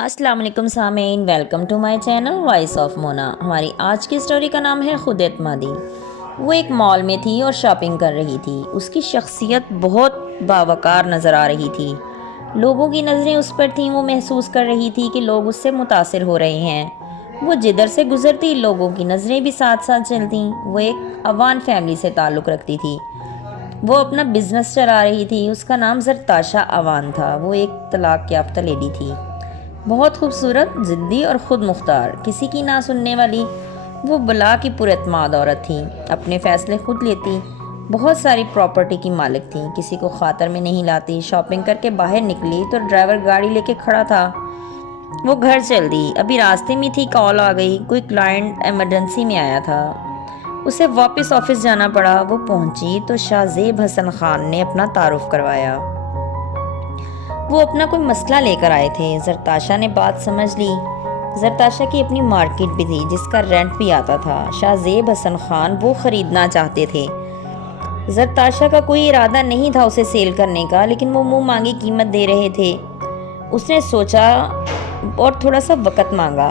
अस्सलाम वालेकुम सामीन, welcome to my channel voice of Mona. हमारी आज की स्टोरी का नाम है खुद एतमादी। वो एक मॉल में थी और शॉपिंग कर रही थी। उसकी शख्सियत बहुत बावकार नज़र आ रही थी। लोगों की नज़रें उस पर थीं। वो महसूस कर रही थी कि लोग उससे मुतासिर हो रहे हैं। वो जिधर से गुजरती लोगों की नज़रें भी साथ साथ चलती। वो एक अवान फैमिली से ताल्लुक़ रखती थी। वो अपना बिजनेस चला रही थी। उसका नाम जरताशा अवान था। वो एक तलाक याफ्ता लेडी थी, बहुत खूबसूरत, ज़िद्दी और ख़ुद मुख्तार, किसी की ना सुनने वाली। वो बला की पुरएतमाद औरत थी, अपने फ़ैसले खुद लेती, बहुत सारी प्रॉपर्टी की मालिक थी, किसी को खातर में नहीं लाती। शॉपिंग करके बाहर निकली तो ड्राइवर गाड़ी लेके खड़ा था। वो घर चल दी। अभी रास्ते में थी, कॉल आ गई। कोई क्लाइंट एमरजेंसी में आया था, उसे वापस ऑफिस जाना पड़ा। वो पहुंची तो शाहजेब हसन खान ने अपना तारुफ करवाया। वो अपना कोई मसला लेकर आए थे। जरताशा ने बात समझ ली। जरताशा की अपनी मार्केट भी थी जिसका रेंट भी आता था। शाहजेब हसन खान वो ख़रीदना चाहते थे। जरताशा का कोई इरादा नहीं था उसे सेल करने का, लेकिन वो मुंह मांगी कीमत दे रहे थे। उसने सोचा और थोड़ा सा वक़्त मांगा।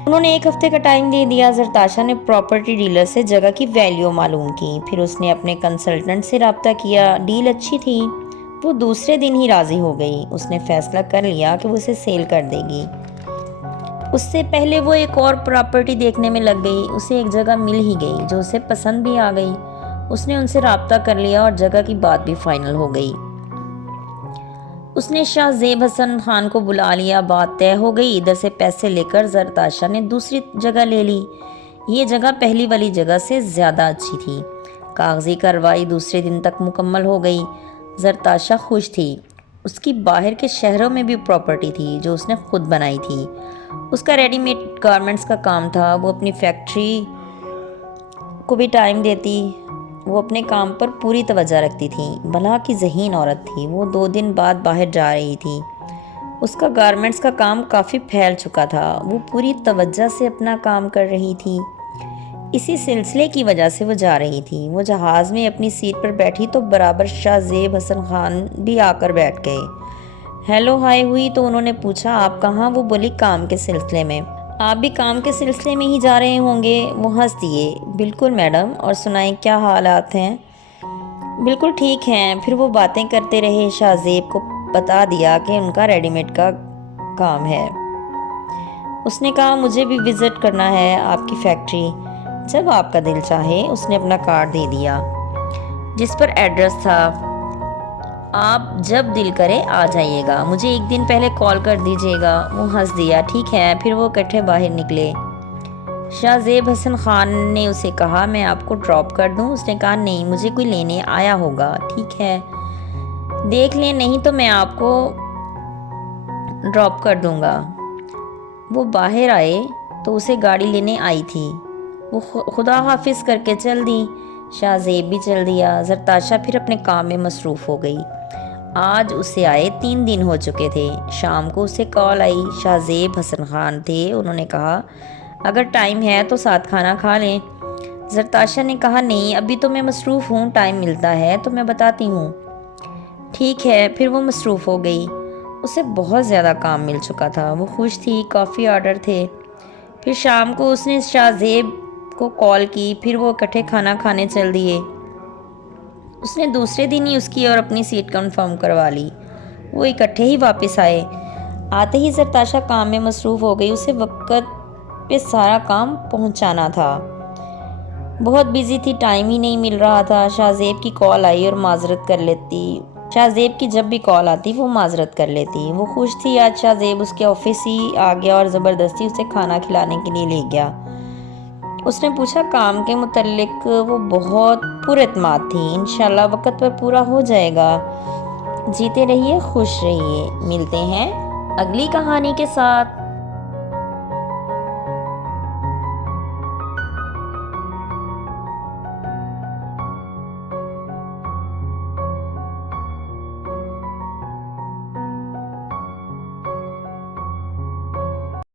उन्होंने 1 हफ्ते का टाइम दे दिया। जरताशा ने प्रॉपर्टी डीलर से जगह की वैल्यू मालूम की। फिर उसने अपने कंसल्टेंट से रब्ता किया। डील अच्छी थी। वो दूसरे दिन ही राज़ी हो गई। उसने फैसला कर लिया कि वो उसे सेल कर देगी। उससे पहले वो एक और प्रॉपर्टी देखने में लग गई। उसे एक जगह मिल ही गई जो उसे पसंद भी आ गई। उसने उनसे रब्ता कर लिया और जगह की बात भी फाइनल हो गई। उसने शाहजेब हसन खान को बुला लिया। बात तय हो गई। इधर से पैसे लेकर जरताशा ने दूसरी जगह ले ली। ये जगह पहली वाली जगह से ज़्यादा अच्छी थी। कागजी कार्रवाई दूसरे दिन तक मुकम्मल हो गई। जरताशा खुश थी। उसकी बाहर के शहरों में भी प्रॉपर्टी थी जो उसने खुद बनाई थी। उसका रेडीमेड गारमेंट्स का काम था। वो अपनी फैक्ट्री को भी टाइम देती। वो अपने काम पर पूरी तवज्जो रखती थी। भला की ज़हीन औरत थी। वो 2 दिन बाद बाहर जा रही थी। उसका गारमेंट्स का काम काफ़ी फैल चुका था। वो पूरी तवज्जो से अपना काम कर रही थी। इसी सिलसिले की वजह से वो जा रही थी। वो जहाज़ में अपनी सीट पर बैठी तो बराबर शाहजेब हसन खान भी आकर बैठ गए। हेलो हाय हुई तो उन्होंने पूछा, आप कहाँ? वो बोली, काम के सिलसिले में। आप भी काम के सिलसिले में ही जा रहे होंगे? वो हंस दिए। बिल्कुल मैडम। और सुनाएं, क्या हालात हैं? बिल्कुल ठीक हैं। फिर वो बातें करते रहे। शाहजेब को बता दिया कि उनका रेडीमेड का काम है। उसने कहा, मुझे भी विज़िट करना है आपकी फैक्ट्री। जब आपका दिल चाहे। उसने अपना कार्ड दे दिया जिस पर एड्रेस था। आप जब दिल करे आ जाइएगा, मुझे 1 दिन पहले कॉल कर दीजिएगा। वो हंस दिया। ठीक है। फिर वो इकट्ठे बाहर निकले। शाहजेब हसन खान ने उसे कहा, मैं आपको ड्रॉप कर दूं? उसने कहा, नहीं, मुझे कोई लेने आया होगा। ठीक है, देख लें, नहीं तो मैं आपको ड्रॉप कर दूंगा। वो बाहर आए तो उसे गाड़ी लेने आई थी। वो खुदा हाफिज करके चल दी। शाहजेब भी चल दिया। जरताशा फिर अपने काम में मसरूफ़ हो गई। आज उसे आए 3 दिन हो चुके थे। शाम को उसे कॉल आई। शाहजेब हसन खान थे। उन्होंने कहा, अगर टाइम है तो साथ खाना खा लें। जरताशा ने कहा, नहीं, अभी तो मैं मसरूफ़ हूँ, टाइम मिलता है तो मैं बताती हूँ। ठीक है। फिर वो मसरूफ़ हो गई। उसे बहुत ज़्यादा काम मिल चुका था। वो खुश थी। काफ़ी ऑर्डर थे। फिर शाम को उसने शाहजेब को कॉल की। फिर वो इकट्ठे खाना खाने चल दिए। उसने दूसरे दिन ही उसकी और अपनी सीट कंफर्म करवा ली। वो इकट्ठे ही वापस आए। आते ही जरताशा काम में मसरूफ़ हो गई। उसे वक्त पे सारा काम पहुंचाना था। बहुत बिजी थी, टाइम ही नहीं मिल रहा था। शाहजेब की कॉल आई और माजरत कर लेती। शाहजेब की जब भी कॉल आती वो माजरत कर लेती। वो खुश थी। आज शाहजेब उसके ऑफिस ही आ गया और ज़बरदस्ती उसे खाना खिलाने के लिए ले गया। उसने पूछा काम के मुतल्लिक। वो बहुत पुरएतमाद थी। इंशाल्लाह वक्त पर पूरा हो जाएगा। जीते रहिए, खुश रहिए। मिलते हैं अगली कहानी के साथ।